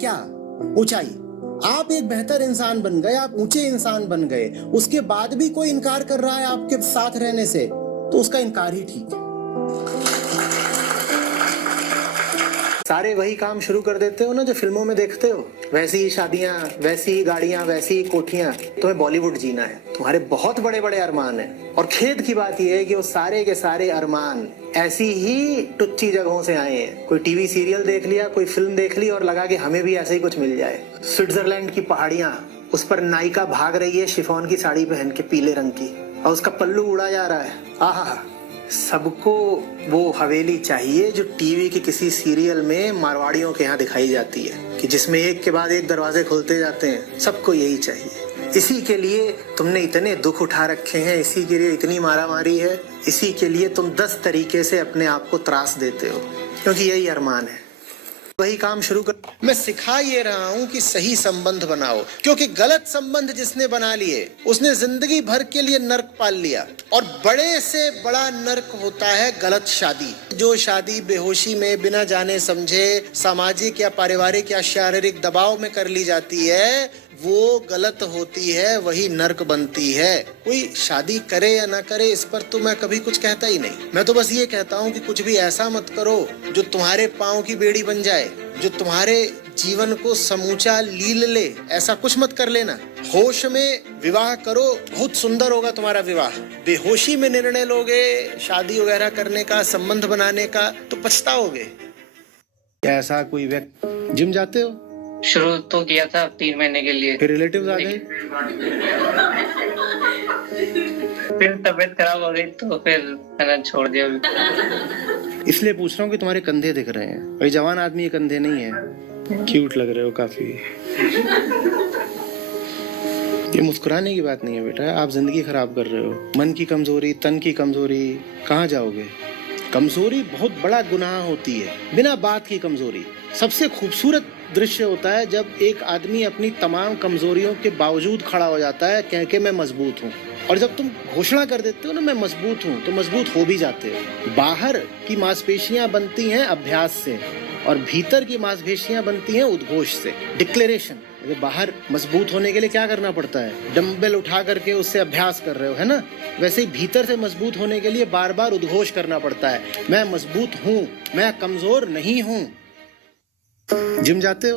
क्या? ऊंचाई। आप एक बेहतर इंसान बन गए, आप ऊंचे इंसान बन गए, उसके बाद भी कोई इनकार कर रहा है आपके साथ रहने से, तो उसका इनकार ही ठीक है। सारे वही काम शुरू कर देते हो ना जो फिल्मों में देखते हो, वैसी ही शादियां, वैसी ही गाड़ियां, वैसी ही कोठियां। तुम्हें बॉलीवुड जीना है, तुम्हारे बहुत बड़े बड़े अरमान हैं, और खेद की बात यह है कि वो सारे के सारे अरमान ऐसी ही टुच्ची जगहों से आए हैं। कोई टीवी सीरियल देख लिया, कोई फिल्म देख ली और लगा कि हमें भी ऐसे ही कुछ मिल जाए। स्विट्जरलैंड की पहाड़ियां, उस पर नायिका भाग रही है शिफॉन की साड़ी पहन के पीले रंग की, और उसका पल्लू उड़ा जा रहा है। आहा, सबको वो हवेली चाहिए जो टीवी के किसी सीरियल में मारवाड़ियों के यहाँ दिखाई जाती है, कि जिसमें एक के बाद एक दरवाजे खुलते जाते हैं। सबको यही चाहिए। इसी के लिए तुमने इतने दुख उठा रखे हैं, इसी के लिए इतनी मारामारी है, इसी के लिए तुम 10 तरीके से अपने आप को त्रास देते हो, क्योंकि यही अरमान है। वही काम शुरू कर। मैं सिखा ये रहा हूं कि सही संबंध बनाओ, क्योंकि गलत संबंध जिसने बना लिए उसने जिंदगी भर के लिए नर्क पाल लिया। और बड़े से बड़ा नर्क होता है गलत शादी। जो शादी बेहोशी में बिना जाने समझे सामाजिक या पारिवारिक या शारीरिक दबाव में कर ली जाती है, वो गलत होती है, वही नर्क बनती है। कोई शादी करे या ना करे इस पर तो मैं कभी कुछ कहता ही नहीं। मैं तो बस ये कहता हूँ कि कुछ भी ऐसा मत करो जो तुम्हारे पाँव की बेड़ी बन जाए, जो तुम्हारे जीवन को समूचा लील ले। ऐसा कुछ मत कर लेना। होश में विवाह करो, बहुत सुंदर होगा तुम्हारा विवाह। बेहोशी में निर्णय लोगे शादी वगैरह करने का, संबंध बनाने का, तो पछताओगे। ऐसा कोई व्यक्ति। जिम जाते हो? शुरू तो किया था 3 महीने के लिए, फिर रिलेटिव्स आ गए, फिर तबीयत खराब हो गई तो फिर मैंने छोड़ दिया। इसलिए पूछ रहा हूँ कि तुम्हारे कंधे दिख रहे हैं। भाई जवान आदमी, ये कंधे नहीं है। क्यूट लग रहे हो काफी। ये मुस्कुराने की बात नहीं है बेटा, आप जिंदगी खराब कर रहे हो। मन की कमजोरी, तन की कमजोरी, कहाँ जाओगे? कमजोरी बहुत बड़ा गुनाह होती है, बिना बात की कमजोरी। सबसे खूबसूरत दृश्य होता है जब एक आदमी अपनी तमाम कमजोरियों के बावजूद खड़ा हो जाता है, कह के मैं मजबूत हूँ। और जब तुम घोषणा कर देते हो ना मैं मजबूत हूँ, तो मजबूत हो भी जाते हो। बाहर की मांसपेशियां बनती हैं अभ्यास से, और भीतर की मांसपेशियां बनती हैं उद्घोष से, डिक्लेरेशन। बाहर मजबूत होने के लिए क्या करना पड़ता है? डंबल उठा करके उससे अभ्यास कर रहे हो, है ना? वैसे ही भीतर से मजबूत होने के लिए बार बार उद्घोष करना पड़ता है, मैं मजबूत हूँ, मैं कमजोर नहीं हूँ। जिम जाते हो?